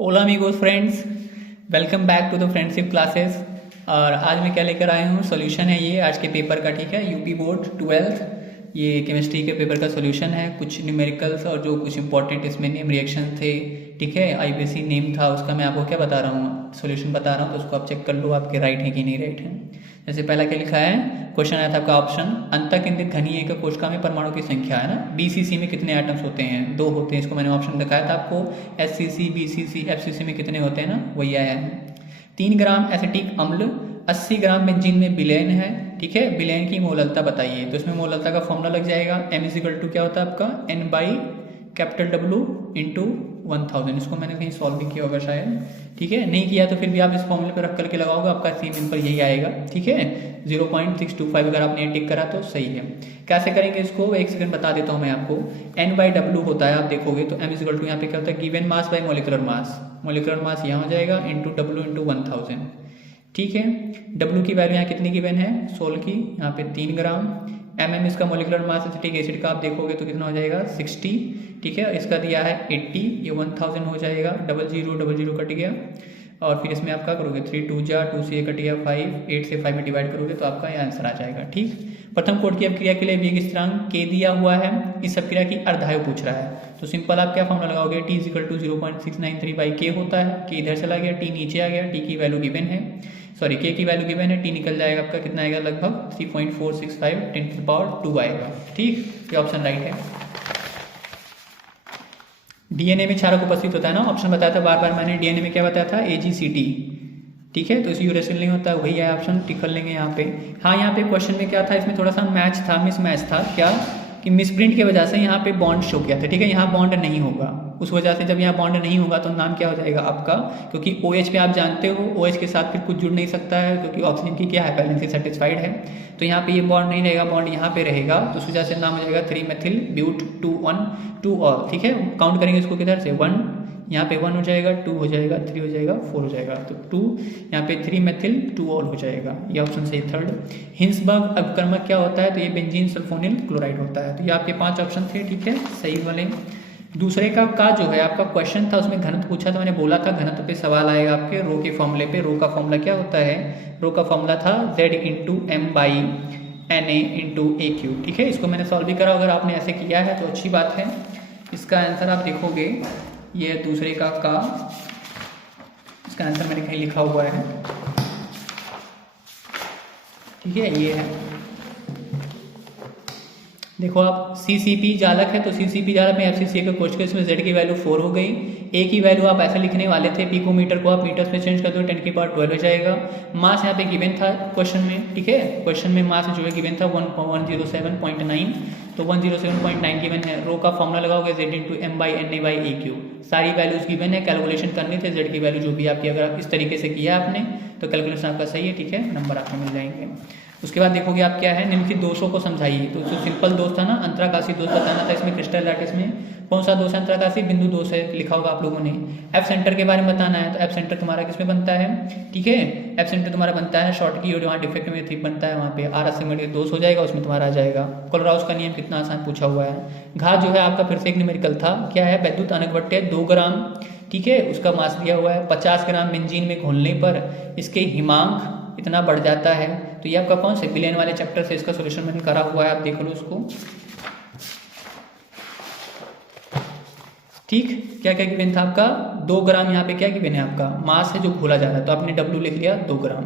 Ola amigos friends, welcome back to the friendship classes. और आज मैं क्या लेकर आया हूँ, सोल्यूशन है ये आज के पेपर का। ठीक है, यूपी बोर्ड 12th ये केमिस्ट्री के पेपर का सोल्यूशन है। कुछ न्यूमेरिकल्स और जो कुछ इंपॉर्टेंट इसमें नेम रिएक्शन थे, ठीक है, आईपीसी नेम था उसका मैं आपको क्या बता रहा हूँ, सोल्यूशन बता रहा हूँ। तो उसको आप चेक कर लो आपके राइट है कि नहीं राइट है। जैसे पहला क्या लिखा है, क्वेश्चन आया था आपका ऑप्शन, अंतःकेंद्रित घनीय एक कोशिका में परमाणु की संख्या है ना, बीसीसी में कितने एटम्स होते हैं, 2 होते हैं। इसको मैंने ऑप्शन दिखाया था आपको, एससीसी बीसीसी एफसीसी में कितने होते हैं ना, वही आया है। 3 ग्राम एसिटिक अम्ल 80 ग्राम बेंजीन में विलयन है। ठीक है, विलयन की मोललता बताइए। तो इसमें मोललता का फॉर्मूला लग जाएगा, m = क्या होता है आपका n by capital W into 1000। इसको मैंने कहीं सॉल्व भी किया होगा शायद, ठीक है, नहीं किया तो फिर भी आप इस फॉर्मूले पर रख करके लगाओगे, आपका सी पर यही आएगा। ठीक है, 0.625 अगर आपने टिक करा तो सही है। कैसे करेंगे इसको, एक सेकंड बता देता हूँ मैं आपको। n/W होता है, आप देखोगे तो m = यहाँ पे क्या होता है, given mass by molecular mass. Molecular mass यहाँ हो जाएगा इंटू W इंटू 1000। ठीक है, W की वैल्यू यहाँ कितनी गिवन है, 16 की, यहाँ पे 3 ग्राम। mm इसका मोलिकुलर मास एसिटिक एसिड का आप देखोगे तो कितना हो जाएगा 60। ठीक है, इसका दिया है 80, ये 1000 हो जाएगा, 0000 कट गया। और फिर इसमें आप क्या करोगे, 3 2 जा 2 से 1 कट गया 5, 8 से 5 में डिवाइड करोगे तो आपका ये आंसर आ जाएगा। ठीक, प्रथम कोट की अभिक्रिया के लिए वेग स्थिरांक k दिया हुआ है, इस अभिक्रिया की अर्धायु पूछ रहा है। तो सिंपल आप क्या फॉर्मूला लगाओगे, t = 0.693/k होता है। k इधर चला गया, t नीचे आ गया, t की वैल्यू गिवन है, सॉरी k की वैल्यू गिवन है, t निकल जाएगा आपका कितना आएगा, लगभग 3.465 10⁻² आएगा। ठीक, ये ऑप्शन राइट है। डीएनए में क्षारक उपस्थित होता है ना, ऑप्शन बताया था बार बार मैंने, डीएनए में क्या बताया था, AgCT। ठीक है, तो इस यूरेसिल नहीं होता, वही है ऑप्शन, टिक कर लेंगे यहाँ पे। हाँ, यहाँ पे क्वेश्चन में क्या था, इसमें थोड़ा सा मैच था, मिसमैच था, क्या कि मिसप्रिंट की वजह से यहाँ पे बॉन्ड शो किया था। ठीक है, यहाँ बॉन्ड नहीं होगा, उस वजह से जब यहाँ बॉन्ड नहीं होगा तो नाम क्या हो जाएगा आपका, क्योंकि OH पे आप जानते हो OH के साथ फिर कुछ जुड़ नहीं सकता है, क्योंकि ऑक्सीजन की क्या है, बैलेंस सेटिस्फाइड है। तो यहाँ पे ये बॉन्ड नहीं रहेगा, बॉन्ड यहाँ पे रहेगा, तो उस वजह से नाम हो जाएगा 3-मेथिल-ब्यूट-2-1-2 ऑल। ठीक है, काउंट करेंगे इसको किधर से, 1 यहाँ पे 1 हो जाएगा, 2 हो जाएगा, 3 हो जाएगा, 4 हो जाएगा, तो 2 यहाँ पे 3-मेथिल-2 ऑल हो जाएगा, ये ऑप्शन सही थर्ड। हिंसबर्ग अभिकर्मक क्या होता है, तो ये बेंजीन सल्फोनिल क्लोराइड होता है। तो ये आपके 5 ऑप्शन थे, ठीक है, सही वाले। दूसरे का जो है आपका क्वेश्चन था, उसमें घनत्व पूछा था, मैंने बोला था घनत्व पे सवाल आएगा आपके रो के फॉर्मूले पे। रो का फॉर्मूला क्या होता है, रो का फॉर्मूला था Z × M/Na × AQ। ठीक है, इसको मैंने सॉल्व भी करा, अगर आपने ऐसे किया है तो अच्छी बात है। इसका आंसर आप देखोगे, ये दूसरे का इसका आंसर मैंने कहीं लिखा हुआ है, ठीक है, ये है, देखो आप, CCP जालक है तो CCP जालक में FCC का क्वेश्चन, इसमें Z की वैल्यू 4 हो गई। A की वैल्यू आप ऐसे लिखने वाले थे, पिकोमीटर को आप मीटर्स में चेंज कर दो, 10⁻12 हो जाएगा। मास यहाँ पे गिवन था क्वेश्चन में, ठीक है, क्वेश्चन में मास जो है गिवन था 107.9, तो 107.9 गिवन है। रो का फॉर्मूला लगाओगे Z × M/Na/AQ, सारी वैल्यूज गिवन है, कैलकुलेशन करने थे, Z की वैल्यू जो भी आपकी, अगर इस तरीके से किया आपने तो कैलकुलेशन आपका सही है, ठीक है, नंबर आपको मिल जाएंगे। उसके बाद देखोगे आप क्या है, निम्नलिखित दोषों को समझाइए। तो जो सिंपल दोष था ना, अंतराकाशी दोष बताना था, इसमें क्रिस्टल लैटिस में कौन सा दोष है, अंतराकाशी बिंदु दोष है, लिखा होगा आप लोगों ने। एफ सेंटर के बारे में बताना है, तो एफ सेंटर तुम्हारा किसमें बनता है, ठीक है, एफ सेंटर तुम्हारा बनता है शॉर्ट की, और वहाँ डिफेक्ट में ठीक बनता है, वहाँ पे आर सेगमेंट दोष हो जाएगा, उसमें तुम्हारा आ जाएगा। कोलराउस का नियम कितना आसान पूछा हुआ है। घात जो है आपका फिर से एक न्यूमेरिकल था, क्या है, वैद्युत अनगवट्य 2 ग्राम, ठीक है, उसका मास दिया हुआ है। 50 ग्राम बेंजीन में घोलने पर इसके हिमांक इतना बढ़ जाता है। तो ये आपका कौन से विलयन वाले चैप्टर से इसका सॉल्यूशन मैंने करा हुआ है, आप देख लो उसको। ठीक, क्या क्या गिवन था आपका, 2 ग्राम, यहाँ पे क्या गिवन है आपका, मास है जो घोला जा रहा है, तो आपने W लिख लिया 2 ग्राम।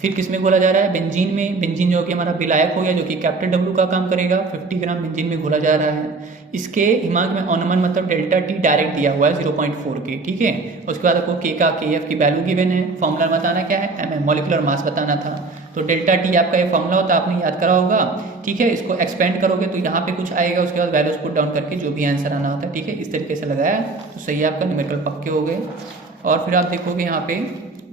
फिर किसमें घोला जा रहा है, बेंजीन में, बेंजीन जो कि हमारा विलायक हो गया, जो कि कैपिटल W का काम करेगा, 50 ग्राम बेंजीन में घोला जा रहा है। इसके हिमांक में अनुमान मतलब ΔT डायरेक्ट दिया हुआ है 0.4 के, ठीक है। उसके बाद आपको K का KF की वैल्यू गिवन है, फॉर्मूला बताना क्या है, MM मॉलिकुलर मास बताना था। तो ΔT आपका ये फॉर्मूला होता है, आपने याद करा होगा, ठीक है। इसको एक्सपेंड करोगे तो यहाँ पे कुछ आएगा, उसके बाद वैल्यूज पुट डाउन करके जो भी आंसर आना होता है, ठीक है, इस तरीके से लगाया तो सही है, आपका न्यूमेरिकल पक्के हो गए। और फिर आप देखोगे यहाँ पे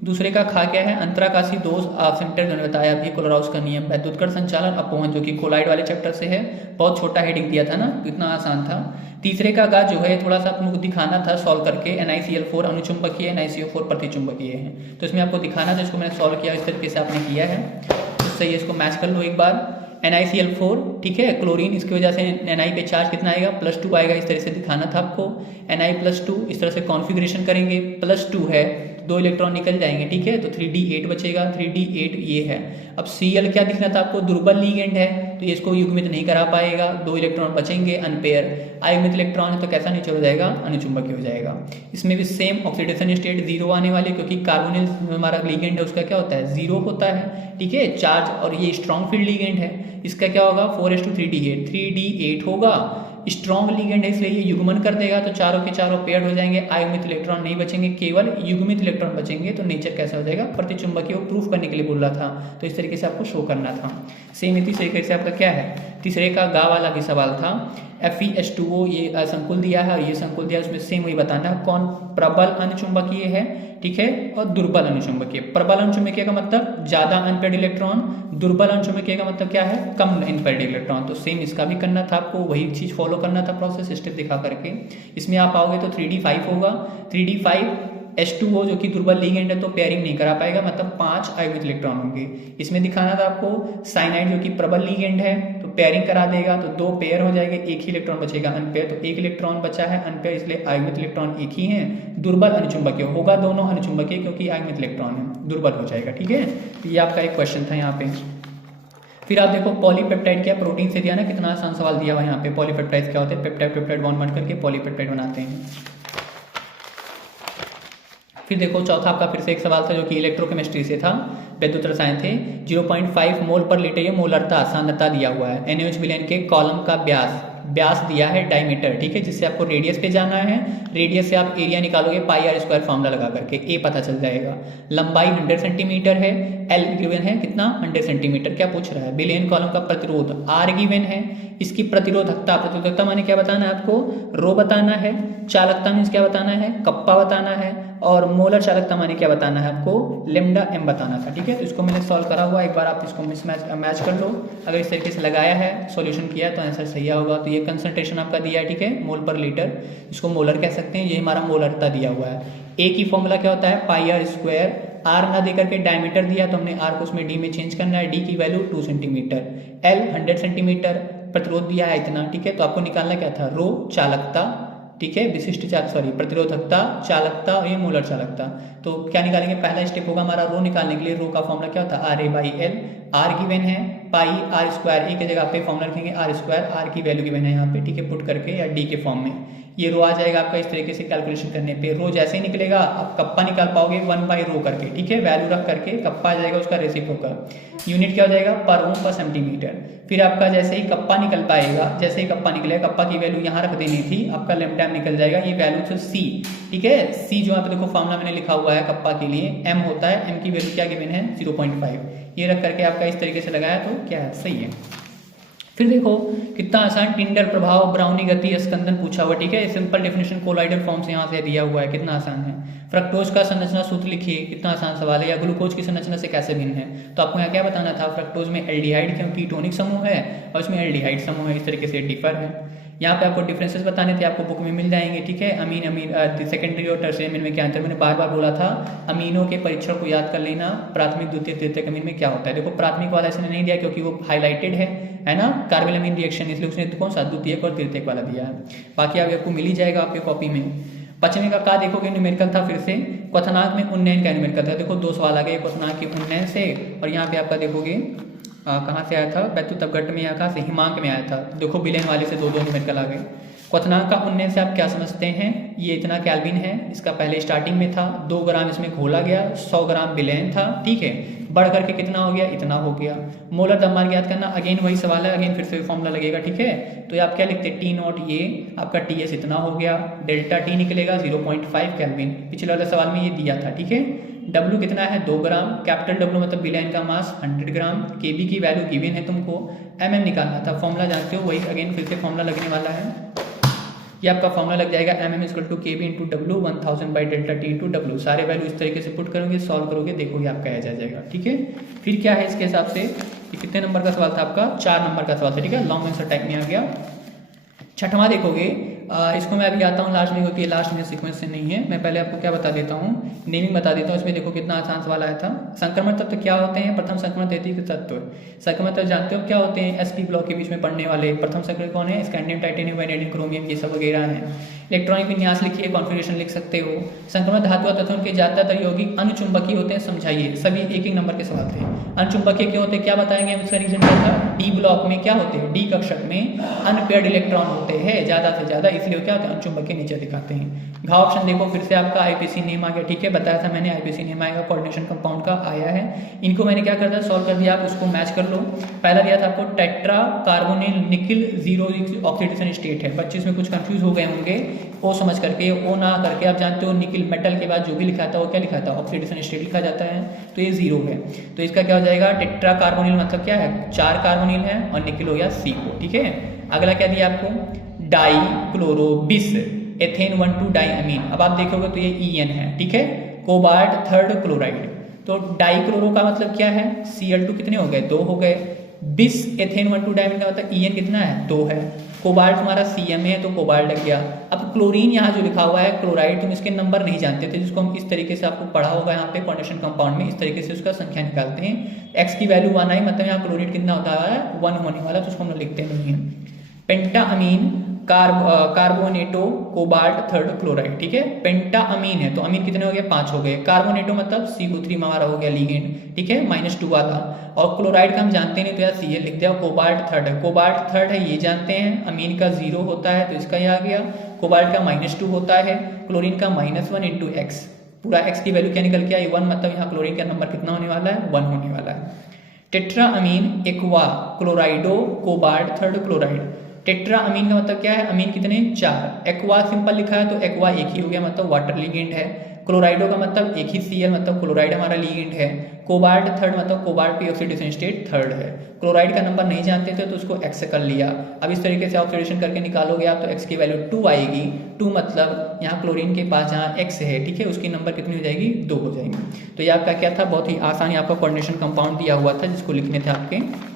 दूसरे का खा क्या है, अंतराकाशी दोष आप सेंटर जो बताया अभी, कोलराउस का नियम, वैद्युतकण संचालन अपवहन, जो कि कोलाइड वाले चैप्टर से है, बहुत छोटा हेडिंग दिया था ना, तो इतना आसान था। तीसरे का गा जो है थोड़ा सा आपको दिखाना था सॉल्व करके, NiCl4 अनुचुंबकीय, NiCO4 प्रतिचुंबकीय है, तो इसमें आपको दिखाना था, इसको मैंने सॉल्व किया, इस तरीके से आपने किया है, तो सही है, इसको मैच कर लो एक बार। NiCl4, ठीक है, क्लोरीन, इसकी वजह से Na पे चार्ज कितना आएगा, +2 आएगा। इस तरह से दिखाना था आपको, Na+2, इस तरह से कॉन्फ़िगरेशन करेंगे, +2 है, 2 इलेक्ट्रॉन निकल जाएंगे, ठीक है, तो 3d8 बचेगा, 3d8 ये है। अब Cl क्या दिखना था आपको, दुर्बल लिगेंड है, तो ये इसको युग्मित नहीं करा पाएगा, 2 इलेक्ट्रॉन बचेंगे अनपेयर। अयुग्मित इलेक्ट्रॉन है तो कैसा नीचे हो जाएगा, अनुचुंबकीय हो जाएगा। इसमें भी सेम ऑक्सीडेशन स्टेट 0 आने वाली, क्योंकि कार्बोनिल हमारा लिगेंड है उसका क्या होता है, 0 होता है, ठीक है, चार्ज, और ये स्ट्रॉन्ग फील्ड लिगेंड है, इसका क्या होगा 4:3d8, 3d8 होगा। स्ट्रॉन्ग लिगेंड है इसलिए ये युग्मन कर देगा, तो चारों के चारों पेयर्ड हो जाएंगे, अयुग्मित इलेक्ट्रॉन नहीं बचेंगे, केवल युग्मित इलेक्ट्रॉन बचेंगे। तो नेचर कैसा हो जाएगा, प्रतिचुंबकीय, वो प्रूफ करने के लिए बोल रहा था, तो इस तरीके से आपको शो करना था। सेम इसी तरीके से आपका क्या है, तीसरे का गा वाला भी सवाल था, FeH2O ये संकुल दिया है और ये संकुल दिया है, उसमें सेम वही बताना है कौन प्रबल अनुचुंबकीय है, ठीक है, और दुर्बल अनुचुंबकीय। प्रबल अनुचुंबकीय का मतलब ज्यादा अनपेयर्ड इलेक्ट्रॉन, दुर्बल अनुचुंबकीय का मतलब क्या है, कम अनपेयर्ड इलेक्ट्रॉन। तो सेम इसका भी करना था आपको, वही चीज फॉलो करना था, प्रोसेस स्टेप दिखा करके। इसमें आप आओगे तो 3d5 होगा, 3d5H2O जो कि दुर्बल लिगेंड है तो पेयरिंग नहीं करा पाएगा, मतलब 5 अयुग्मित इलेक्ट्रॉन होंगे। इसमें दिखाना था आपको साइनाइड जो कि प्रबल लिगेंड है तो पेयरिंग करा देगा, तो 2 पेयर हो जाएंगे, 1 ही इलेक्ट्रॉन बचेगा अनपेयर, तो 1 इलेक्ट्रॉन बचा है अनपेयर, इसलिए अयुग्मित इलेक्ट्रॉन 1 ही है। दुर्बल अनुचुंबकीय होगा, दोनों अनुचुंबकीय क्योंकि अयुग्मित इलेक्ट्रॉन है, दुर्बल हो जाएगा, ठीक है। तो ये आपका एक क्वेश्चन था यहाँ पे। फिर आप देखो पॉलीपेप्टाइड क्या, प्रोटीन से दिया ना, कितना आसान सवाल दिया हुआ यहाँ पे। पॉलीपेप्टाइड क्या होते हैं, पेप्टाइड पेप्टाइड बॉन्ड बन करके पॉलीपेप्टाइड बनाते हैं। फिर देखो चौथा आपका फिर से एक सवाल था जो कि इलेक्ट्रोकेमिस्ट्री से था, वैद्युत रसायन थे। 0.5 मोल पर लीटर ये मोलरता सांद्रता दिया हुआ है। NaOH विलयन के कॉलम का व्यास दिया है डायमीटर, ठीक है, जिससे आपको रेडियस पे जाना है, रेडियस से आप एरिया निकालोगे πr² फॉर्मूला लगा करके, ए पता चल जाएगा। लंबाई 100 सेंटीमीटर है, एल गिवन है कितना 100 सेंटीमीटर, क्या पूछ रहा है, विलयन कॉलम का प्रतिरोध आर गिवन है, इसकी प्रतिरोधकता माने क्या बताना है आपको, रो बताना है, चालकता मीन्स क्या बताना है, कप्पा बताना है, और मोलर चालकता माने क्या बताना है आपको, लेमडा m बताना था, ठीक है। तो इसको मैंने सॉल्व करा हुआ, एक बार आप इसको मैच कर लो, अगर इस तरीके से लगाया है, सॉल्यूशन किया है तो आंसर सही होगा। तो ये कंसंट्रेशन आपका दिया है, ठीक है, मोल पर लीटर, इसको मोलर कह सकते हैं, ये हमारा मोलरता दिया हुआ है। ए की फॉर्मूला क्या होता है πr², आर ना देकर के डायमीटर दिया तो हमने आर को उसमें डी में चेंज करना है, डी की वैल्यू 2 सेंटीमीटर, एल 100 सेंटीमीटर, प्रतिरोध दिया है इतना, ठीक है। तो आपको निकालना क्या था, रो चालकता, ठीक है, विशिष्ट प्रतिरोधकता, चालकता और ये मोलर चालकता। तो क्या निकालेंगे, पहला स्टेप होगा हमारा रो निकालने के लिए, रो का फॉर्मूला क्या होता है RA/L, आर गिवन है πr², ए की जगह पे फॉर्मूला लिखेंगे r², आर की वैल्यू गिवन है यहाँ पे, ठीक है, पुट करके या डी के फॉर्म में ये रो आ जाएगा आपका। इस तरीके से कैलकुलेशन करने पे रो जैसे ही निकलेगा आप कप्पा निकाल पाओगे 1/रो करके, ठीक है, वैल्यू रख करके कप्पा आ जाएगा, उसका रेसिप्रोकल यूनिट क्या हो जाएगा, पर ओम पर सेंटीमीटर। फिर आपका जैसे ही कप्पा निकल पाएगा, जैसे ही कप्पा निकलेगा, कप्पा की वैल्यू यहाँ रख देनी थी, आपका लेमडा निकल जाएगा, ये वैल्यू तो सी, ठीक है, सी जो यहाँ पे देखो फॉर्मूला मैंने लिखा हुआ है कप्पा के लिए, एम होता है, एम की वैल्यू क्या गिवन है 0.5, ये रख करके आपका इस तरीके से लगाया तो क्या है, सही है। फिर देखो कितना आसान, टिंडर प्रभाव, ब्राउनी गति, स्कंदन पूछा हुआ, ठीक है, सिंपल डेफिनेशन कोलाइडल फॉर्म से यहाँ से दिया हुआ है, कितना आसान है। फ्रक्टोज का संरचना सूत्र लिखिए, कितना आसान सवाल है, या ग्लूकोज की संरचना से कैसे भिन्न है। तो आपको यहाँ क्या बताना था, फ्रक्टोज में एल्डिहाइड क्योंकि कीटोनिक समूह है और इसमें एल्डिहाइड समूह है, इस तरीके से डिफर है। यहाँ पे आपको डिफरेंसेस बताने थे, आपको बुक में मिल जाएंगे, ठीक है। अमीन सेकेंडरी और टर्शियरी अमीन में क्या अंतर, मैंने बार बार बोला था, अमीनों के परीक्षण को याद कर लेना, प्राथमिक द्वितीय तृतीयक अमीन में क्या होता है। देखो प्राथमिक वाला इसने नहीं दिया क्योंकि वो हाईलाइटेड है ना, कार्बोनिल रिएक्शन, इसलिए उसने कौन सा द्वितीयक और तृतीयक वाला दिया है, बाकी आगे आपको मिल ही जाएगा आपके कॉपी में। पचमे का देखोगे न्यूमेरिकल था, फिर से क्वथनांक में उन्नयन का न्यूमेरिकल था, देखो 2 सवाल आ गए क्वथनांक के उन्नयन से, और यहाँ पे आपका देखोगे कहाँ से आया था, वैद्युत अपघट्ट में, यहाँ कहाँ से, हिमांक में आया था, देखो विलयन वाले से 2 न्यूमेरिकल आ गए। क्वथनांक का उन्नयन से आप क्या समझते हैं, ये इतना केल्विन है, इसका पहले स्टार्टिंग में था 2 ग्राम इसमें घोला गया, 100 ग्राम विलयन था, ठीक है, बढ़ करके कितना हो गया, इतना हो गया। मोलर द्रव्यमान ज्ञात करना, अगेन वही सवाल है, अगेन फिर से फॉर्मूला लगेगा, ठीक है। तो आप क्या लिखते हैं, T0, ये आपका TS इतना हो गया, डेल्टा T निकलेगा 0.5 केल्विन, पिछले वाले सवाल में ये दिया था, ठीक है। W कितना है, 2 ग्राम, कैपिटल W मतलब विलयन का मास 100 ग्राम, KB की वैल्यू गिवन है तुमको, MM निकालना था, फॉर्मूला जानते हो, वही अगेन फिर से फॉर्मूला लगने वाला है, ये आपका फॉर्मूला लग जाएगा MM = KB × W 1000/ΔT × W, सारे वैल्यू इस तरीके से पुट करोगे, सॉल्व करोगे, देखोगे आपका आ जाएगा, ठीक है। फिर क्या है इसके हिसाब से, ये कितने नंबर का सवाल था आपका, 4 नंबर का सवाल था, ठीक है, लॉन्ग आंसर टाइप में आ गया। छठवां देखोगे इसको मैं अभी आता हूँ, लास्ट में होती है, लास्ट में सीक्वेंस से नहीं है। मैं पहले आपको क्या बता देता हूँ, नेमिंग बता देता हूँ। इसमें देखो कितना आसान सवाल आया था। संक्रमण तत्व क्या होते हैं? प्रथम संक्रमण तैतीय तत्व। संक्रमण तत्व जानते हो क्या होते हैं? sp ब्लॉक के बीच में पढ़ने वाले प्रथम संक्रमण कौन है? स्कैंडियम, टाइटेनियम, वैनेडियम, क्रोमियम, ये सब वगैरह हैं। इलेक्ट्रॉनिक विन्यास लिखिए, कॉन्फ़िगरेशन लिख सकते हो। संक्रमण धातु तत्वों के ज्यादातर यौगिक अनुचुंबकीय होते हैं, समझाइए। सभी एक एक नंबर के सवाल थे। अनुचुंबकीय क्यों होते हैं, क्या बताएंगे हम, इसका रीजन क्या था? डी ब्लॉक में क्या होते हैं? डी कक्षक में अनपेयर्ड इलेक्ट्रॉन होते हैं ज्यादा से ज्यादा, इसलिए क्या होता है? अनुचुंबकीय नेचर दिखाते हैं। घ ऑप्शन देखो फिर से आपका आईपीसी नेम आ गया, ठीक है, बताया था मैंने, आईपीसी नेम आएगा, कोऑर्डिनेशन कंपाउंड का आया है। इनको मैंने क्या कर दिया, सॉल्व कर दिया, आप उसको मैच कर लो। पहला दिया था आपको tetra carbonyl nickel 0 oxidation state है। बच्चे इसमें कुछ कंफ्यूज हो गए होंगे, ओ समझ करके, ओ ना करके। आप जानते हो निकिल मेटल के बाद जो भी लिखा था वो क्या लिखा था? ऑक्सीडेशन स्टेट लिखा जाता है, तो ये 0 है। तो इसका क्या हो जाएगा? टेट्रा कार्बोनिल मतलब क्या है? 4 कार्बोनिल है और निकिल हो गया CO, ठीक है। अगला क्या दिया आपको? डाई क्लोरो बिस एथेन 1,2 डाईअमीन। अब आप देखोगे तो ये EN है, ठीक है। Cobalt 3rd chloride. तो डाईक्लोरो का मतलब क्या है? Cl2 कितने हो गए? 2 हो गए। बिस एथेन 1,2 डाईअमीन का मतलब EN कितना है? 2 है। कोबाल्ट हमारा CM है तो कोबाल्ट लग गया। अब क्लोरीन यहाँ जो लिखा हुआ है क्लोराइड, तुम इसके नंबर नहीं जानते थे, जिसको हम इस तरीके से आपको पढ़ा होगा यहाँ पे कोऑर्डिनेशन कंपाउंड में, इस तरीके से उसका संख्या निकालते हैं। x की वैल्यू 1 आई, मतलब यहाँ क्लोरीन कितना होता है? 1 होने वाला, तो उसको हम लोग लिखते नहीं है। पेंटाअमीन कार्बोनेटो कोबाल्ट 3rd क्लोराइड, ठीक है। पेंटाअमीन है तो अमीन कितने हो गए? 5 हो गए। कार्बोनेटो मतलब CO3 हमारा हो गया लिगेंड, ठीक है, -2 वाला। और क्लोराइड का हम जानते नहीं तो यार Cl लिख दिया। कोबाल्ट 3rd है, कोबाल्ट 3rd है ये जानते हैं। अमीन का 0 होता है तो इसका ये आ गया। कोबाल्ट का -2 होता है, क्लोरीन का -1 इंटू x। पूरा x की वैल्यू क्या निकल के आई? 1, मतलब यहाँ क्लोरीन का नंबर कितना होने वाला है? 1 होने वाला है। Tetra amine aqua क्लोराइडो cobalt 3rd chloride. Tetra amine का मतलब क्या है? अमीन कितने? 4। एक्वा सिंपल लिखा है तो एक्वा एक ही हो गया, मतलब वाटर लिगेंड है। क्लोराइडो का मतलब एक ही Cl, मतलब क्लोराइड हमारा लिगेंड है। कोबाल्ट 3rd मतलब कोबाल्ट पे ऑक्सीडेशन स्टेट 3rd है। क्लोराइड का नंबर नहीं जानते थे तो उसको x से कर लिया। अब इस तरीके से ऑक्सीडेशन करके निकालोगे आप तो x की वैल्यू 2 आएगी। 2 मतलब यहाँ क्लोरीन के पास जहाँ x है, ठीक है, उसकी नंबर कितनी हो जाएगी? 2 हो जाएगी। तो ये आपका क्या था? बहुत ही आसान आपका कोऑर्डिनेशन कंपाउंड दिया हुआ था जिसको लिखने थे आपके।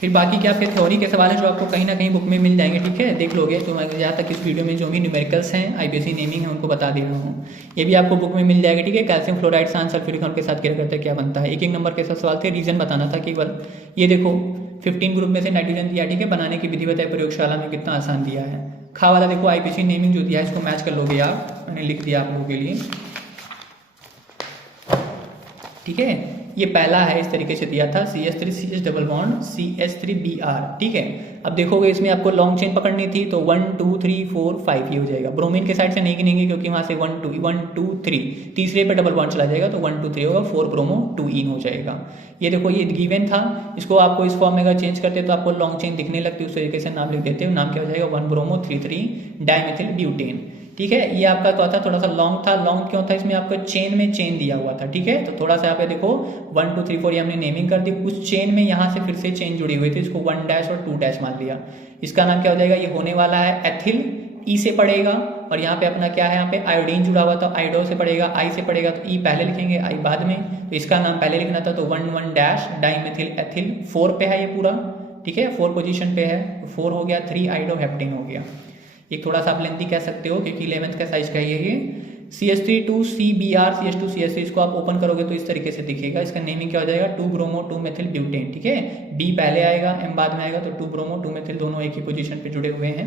फिर बाकी क्या आपके थ्योरी के सवाल है जो आपको कहीं ना कहीं बुक में मिल जाएंगे, ठीक है, देख लोगे। तो मैं जहाँ तक इस वीडियो में जो भी न्यूमेरिकल्स हैं, आईपीसी नेमिंग है, उनको बता दे रहा हूँ। ये भी आपको बुक में मिल जाएगा, ठीक है। कैल्शियम फ्लोराइड सान सल्फ्यूरिक के साथ क्या करते हैं, क्या बनता है, एक एक नंबर के साथ सवाल थे। रीजन बताना था केवल। ये देखो 15 ग्रुप में से नाइट्रोजन दिया, ठीक है, बनाने की विधि बताए प्रयोगशाला में, कितना आसान दिया है। खा वाला देखो आईपीसी नेमिंग जो दिया है, इसको मैच कर लोगे आप, मैंने लिख दिया आप लोगों के लिए, ठीक है। ये पहला है, इस तरीके से दिया था, CH3 CH double bond CH3 Br, ठीक है। अब देखोगे इसमें आपको लॉन्ग चेन पकड़नी थी तो 1 2 3 4 5 ये हो जाएगा। ब्रोमीन के साइड से नहीं गिनेंगे क्योंकि वहां से 1 2 3 तीसरे पे डबल बॉन्ड चला जाएगा तो 1 2 3 होगा, 4 ब्रोमो 2 इन हो जाएगा। ये देखो ये गिवन था, इसको आपको इस फॉर्म में अगर चेंज करते तो आपको लॉन्ग चेन दिखने लगती, उस तरीके से नाम लिख देते हो। नाम क्या हो जाएगा? 1 ब्रोमो 3 3 डाइमेथिल ब्यूटेन, ठीक है। ये आपका क्या था? थोड़ा सा लॉन्ग था। लॉन्ग क्यों था? इसमें आपको चेन में चेन दिया हुआ था, ठीक है। तो थोड़ा सा यहाँ पे देखो 1 2 3 4 ये हमने नेमिंग कर दी, उस चेन में यहाँ से फिर से चेन जुड़ी हुई थी, इसको 1 डैश और 2 डैश मान लिया। इसका नाम क्या हो जाएगा? ये होने वाला है एथिल, ई से पड़ेगा। और यहाँ पे अपना क्या है? यहाँ पे आयोडीन जुड़ा हुआ था, आइडो से पड़ेगा, आई से पड़ेगा तो ई पहले लिखेंगे, आई बाद में। तो इसका नाम पहले लिखना था तो 1 1 डैश डाइमेथिल एथिल। 4 पे है ये पूरा, ठीक है, 4 पोजीशन पे है, 4 हो गया, 3 आइडो हेप्टेन हो गया। एक थोड़ा सा आप लेंथी कह सकते हो क्योंकि 11th का साइज का ये CH3 CH2 CH3, इसको आप ओपन करोगे तो इस तरीके से दिखेगा। इसका नेमिंग क्या हो जाएगा? 2 ब्रोमो 2 मेथिल ब्यूटेन, ठीक है। B पहले आएगा, M बाद में आएगा, तो 2 ब्रोमो 2 मेथिल दोनों एक ही पोजीशन पे जुड़े हुए हैं।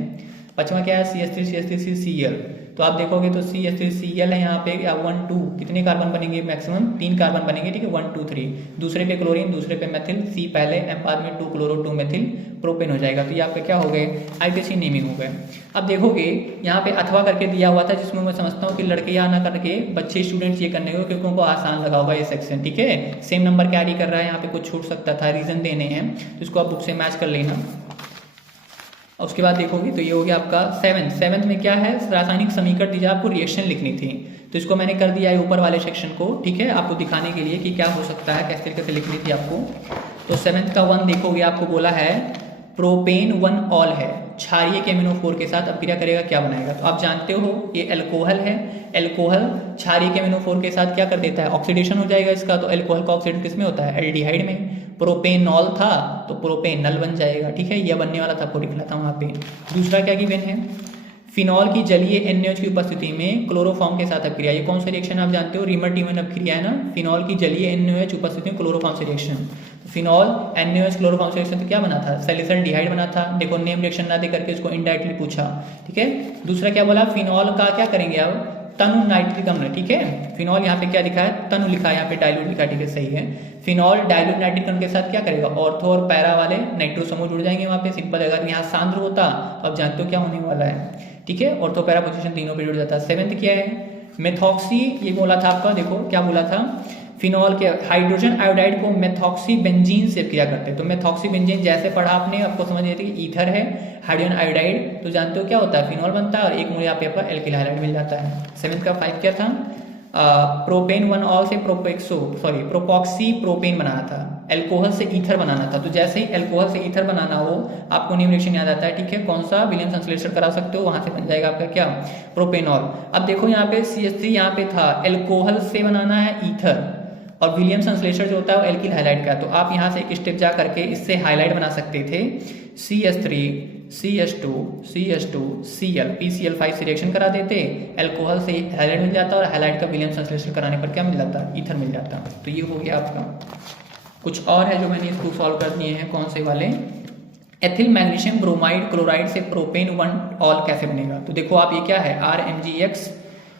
पांचवा क्या है? CH3 Cl। तो आप देखोगे तो CH3 Cl है यहाँ पे, या 1 2 कितने कार्बन बनेंगे? मैक्सिमम 3 कार्बन बनेंगे, ठीक है, 1 2 3। दूसरे पे क्लोरीन, दूसरे पे मेथिल, C पहले, M बाद में, 2 क्लोरो 2 मेथिल प्रोपेन हो जाएगा। तो ये आपका क्या हो गए? आईपीसी नेमिंग हो गए। अब देखोगे यहाँ पे अथवा करके दिया हुआ था, जिसमें मैं समझता हूँ कि लड़के यहाँ ना करके बच्चे स्टूडेंट्स ये करने को, क्योंकि उनको आसान लगा होगा ये सेक्शन, ठीक है। सेम नंबर कैरी कर रहा है, यहाँ पे कुछ छूट सकता था, रीजन देने हैं तो इसको आप बुक से मैच कर लेना। और उसके बाद देखोगे तो ये हो गया आपका 7th में क्या है? रासायनिक समीकरण दीजिए, आपको रिएक्शन लिखनी थी तो इसको मैंने कर दिया है ऊपर वाले सेक्शन को, ठीक है, आपको दिखाने के लिए कि क्या हो सकता है, किस तरीके से लिखनी थी आपको। तो 7th का 1 देखोगे, आपको बोला है प्रोपेन 1 ऑल है, क्षारीय के NO4 के साथ अपक्रिया करेगा, क्या बनाएगा? तो आप जानते हो ये अल्कोहल है, अल्कोहल क्षारीय के NO4 के साथ क्या कर देता है? ऑक्सीडेशन हो जाएगा इसका। तो अल्कोहल का ऑक्सीडेशन किसमें होता है? एल्डिहाइड में। प्रोपेनॉल था तो प्रोपेनल बन जाएगा, ठीक है, यह बनने वाला था, आपको लिखना था वहां पे। दूसरा क्या गिवन है? फिनॉल की जलीय NaOH की उपस्थिति में क्लोरोफॉर्म के साथ अपक्रिया। ये कौन सा रिएक्शन आप जानते हो? रीमर-टीमन अपक्रिया है ना। फिनॉल की जलीय NaOH उपस्थिति में क्लोरोफॉर्म से रिएक्शन। तो फिनॉल NaOH क्लोरोफॉर्म से रिएक्शन तो क्या बना था? सैलिसल्डिहाइड बना था। देखो नेम रिएक्शन ना दे करके इसको इनडायरेक्टली पूछा, ठीक है। दूसरा क्या बोला? फिनॉल का क्या करेंगे अब? तनु नाइट्रिक अम्ल, ठीक है। फिनॉल यहाँ पे क्या लिखा है? तनु लिखा है, यहाँ पे डाइल्यूट लिखा है, ठीक है, सही है। फिनॉल डाइल्यूट नाइट्रिक अम्ल के साथ क्या करेगा? ऑर्थो और पैरा वाले नाइट्रो समूह जुड़ जाएंगे वहां पे। सिंपल। अगर यहाँ सांद्र होता तो आप जानते हो क्या होने वाला है, ठीक है। ऑर्थो पैरा पोजीशन तीनों पे जुड़ जाता है। 7th क्या है? मेथॉक्सी, ये बोला था आपका, देखो क्या बोला था? फिनॉल के हाइड्रोजन आयोडाइड को मेथॉक्सी बेंजीन से क्रिया करते हैं। तो मेथॉक्सी बेंजीन जैसे पढ़ा आपने, आपको समझ आती है कि ईथर है, हाइड्रोजन आयोडाइड, तो जानते हो क्या होता है? फिनॉल बनता है और एक मूल यहाँ पे आपका एल्किल हाइड्राइड मिल जाता है। 7th का 5 क्या था? प्रोपेन 1 ऑल से प्रोपॉक्सी प्रोपेन बनाना था, अल्कोहल से ईथर बनाना था। तो जैसे ही अल्कोहल से ईथर बनाना हो, आपको नेम रिएक्शन याद आता है, ठीक है। कौन सा? विलियम संश्लेषण करा सकते हो, वहां से बन जाएगा आपका क्या? प्रोपेनॉल। अब देखो यहाँ पे CH3 यहाँ पे था, अल्कोहल से बनाना है ईथर, और विलियम संश्लेषण जो होता है वो एल्किल हाइलाइड का। तो आप यहाँ से एक स्टेप जा करके इससे हाइलाइट बना सकते थे। CH3 CH2 CH2 Cl PCl5 से रिएक्शन करा देते, अल्कोहल से हाइलाइड मिल जाता और हाइलाइड का विलियम संश्लेषण कराने पर क्या मिल जाता? ईथर मिल जाता। तो ये हो गया आपका। कुछ और है जो मैंने इसको सॉल्व कर दिए हैं, कौन से वाले? एथिल मैग्नीशियम ब्रोमाइड क्लोराइड से प्रोपेन 1 ऑल कैसे बनेगा? तो देखो आप, ये क्या है? RMgX,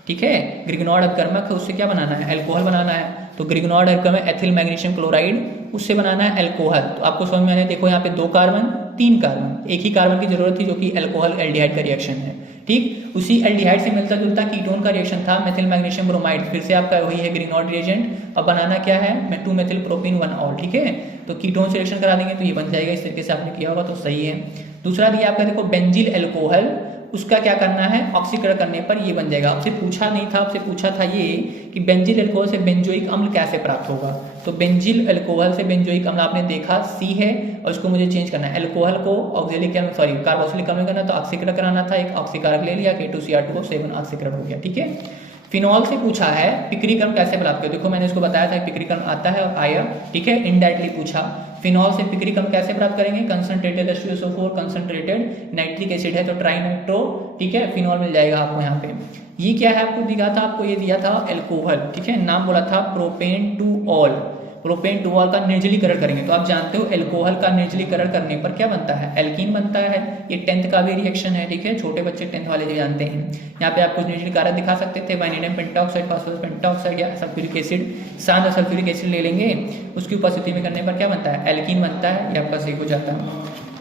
ठीक है। ग्रिगनॉर्ड अपकर्मक है, उससे क्या बनाना है? अल्कोहल बनाना है। तो ग्रिगनॉर्ड अपकर्मक एथिल मैग्नीशियम क्लोराइड, उससे बनाना है अल्कोहल। तो आपको समझ में आने, देखो यहाँ पे 2 कार्बन 3 कार्बन, एक ही कार्बन की जरूरत थी जो कि अल्कोहल एल्डिहाइड का रिएक्शन है, ठीक। उसी एल्डिहाइड से मिलता जुलता कीटोन का रिएक्शन था, मेथिल मैग्नीशियम ब्रोमाइड, फिर से आपका वही है ग्रिगनॉर्ड रिएजेंट। अब बनाना क्या है? 2 मेथिल प्रोपीन 1 ऑल, ठीक है। तो कीटोन से रिएक्शन करा देंगे तो ये बन जाएगा। इस तरीके से आपने किया होगा तो सही है। दूसरा दिया आपका, देखो बेंजील अल्कोहल, उसका क्या करना है? ऑक्सीकरण करने पर ये बन जाएगा। आपसे पूछा नहीं था, आपसे पूछा था ये कि बेंजील अल्कोहल से बेंजोइक अम्ल कैसे प्राप्त होगा। तो बेंजील अल्कोहल से बेंजोइक अम्ल आपने देखा C है, और इसको मुझे चेंज करना है। अल्कोहल को ऑक्जेलिक कार्बोक्सिलिक अम्ल करना, तो ऑक्सीकरण कराना था, एक ऑक्सीकारक ले लिया, K2Cr2 ऑक्सीकरण हो गया, ठीक है। फिनॉल से पूछा है पिक्रीकरण कैसे प्राप्त करें। देखो मैंने इसको बताया था पिक्रीकरण आता है और आया, ठीक है। इनडायरेक्टली पूछा फिनॉल से पिक्रीकरण कैसे प्राप्त करेंगे? Concentrated H2SO4 concentrated nitric acid है तो ट्राइनाइट्रो, ठीक है, फिनॉल मिल जाएगा आपको यहाँ पे। ये क्या है आपको दिया था? आपको ये दिया था अल्कोहल, ठीक है। नाम बोला था प्रोपेन 2 ऑल। प्रोपेन 2 ऑल का निर्जलीकरण करेंगे तो आप जानते हो अल्कोहल का निर्जलीकरण करने पर क्या बनता है? एल्कीन बनता है। ये 10th का भी रिएक्शन है, ठीक है। छोटे बच्चे 10th वाले जो जानते हैं। यहाँ पे आपको निर्जलीकरण दिखा सकते थे, वाइनेडियम पेंटॉक्साइड, फास्फोरस पेंटॉक्साइड या सल्फ्यूरिक एसिड, शांत सल्फ्यूरिक एसिड ले लेंगे, उसकी उपस्थिति में करने पर क्या बनता है? एल्कीन बनता है। ये आपका सही हो जाता है।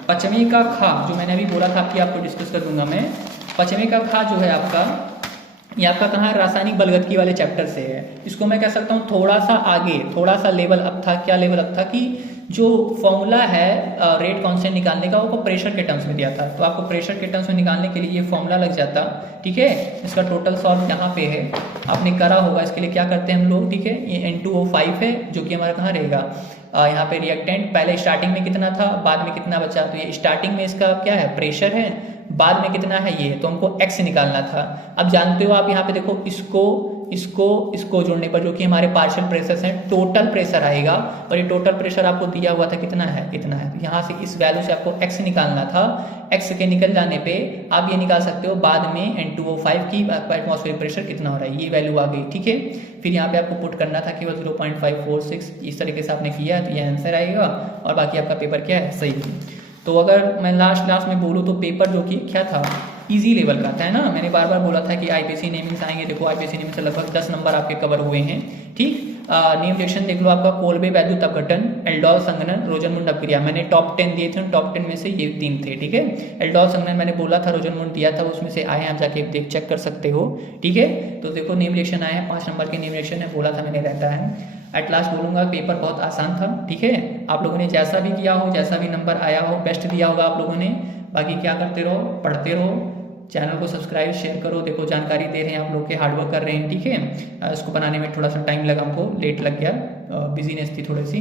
पचमी का खा जो मैंने अभी बोला था कि आपको डिस्कस कर दूंगा मैं। पचमी का खा जो है आपका, ये आपका कहाँ है? रासायनिक बलगतकी वाले चैप्टर से है। इसको मैं कह सकता हूँ थोड़ा सा आगे, थोड़ा सा लेवल अप था। क्या लेवल अप था? कि जो फॉर्मूला है रेट कांस्टेंट निकालने का, वो प्रेशर के टर्म्स में दिया था। तो आपको प्रेशर के टर्म्स में निकालने के लिए ये फॉर्मूला लग जाता, ठीक है। इसका टोटल सॉल्व यहाँ पे है, आपने करा होगा। इसके लिए क्या करते हैं हम लोग, ठीक है। ये N2O5 है जो कि हमारा कहाँ रहेगा? यहाँ पे रिएक्टेंट पहले स्टार्टिंग में कितना था, बाद में कितना बचा। तो ये स्टार्टिंग में इसका क्या है? प्रेशर है, बाद में कितना है ये, तो हमको x निकालना था। अब जानते हो आप यहाँ पे देखो, इसको जोड़ने पर जो कि हमारे पार्शियल प्रेशर हैं, टोटल प्रेशर आएगा। और ये टोटल प्रेशर आपको दिया हुआ था कितना है? इतना है। तो यहाँ से इस वैल्यू से आपको x निकालना था। x के निकल जाने पे आप ये निकाल सकते हो बाद में N2O5 की एटमॉस्फेरिक प्रेशर कितना हो रहा है, ये वैल्यू आ गई, ठीक है। फिर यहाँ पे आपको पुट करना था केवल 0.546। इस तरीके से आपने किया तो ये आंसर आएगा, और बाकी आपका पेपर क्या है? सही है। तो अगर मैं लास्ट में बोलूँ तो पेपर जो कि क्या था? इजी लेवल का था, है ना। मैंने बार बार बोला था कि आईपीसी नेमिंग्स आएंगे। देखो आईपीसी नेमिंग से लगभग 10 नंबर आपके कवर हुए हैं, ठीक। नेम रिएक्शन देख लो आपका, कोल्बे वैद्युत अपघटन, एल्डोल संघनन, रोजनमुंड अपक्रिया। मैंने टॉप 10 दिए थे, टॉप 10 में से ये 3 थे, ठीक है। एल्डोल संघनन मैंने बोला था, रोजनमुंड दिया था, उसमें से आए, आप जाके देख चेक कर सकते हो, ठीक है। तो देखो नेम रिएक्शन आए हैं, 5 नंबर के नेम रिएक्शन है, बोला था मैंने रहता है। एट लास्ट बोलूंगा पेपर बहुत आसान था, ठीक है। आप लोगों ने जैसा भी किया हो, जैसा भी नंबर आया हो, बेस्ट दिया होगा आप लोगों ने। बाकी क्या करते रहो, पढ़ते रहो, चैनल को सब्सक्राइब शेयर करो। देखो जानकारी दे रहे हैं आप लोग के, हार्डवर्क कर रहे हैं, ठीक है। इसको बनाने में थोड़ा सा टाइम लगा, हमको लेट लग गया, बिजीनेस थी थोड़ी सी।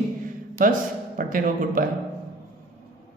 बस पढ़ते रहो। Good bye.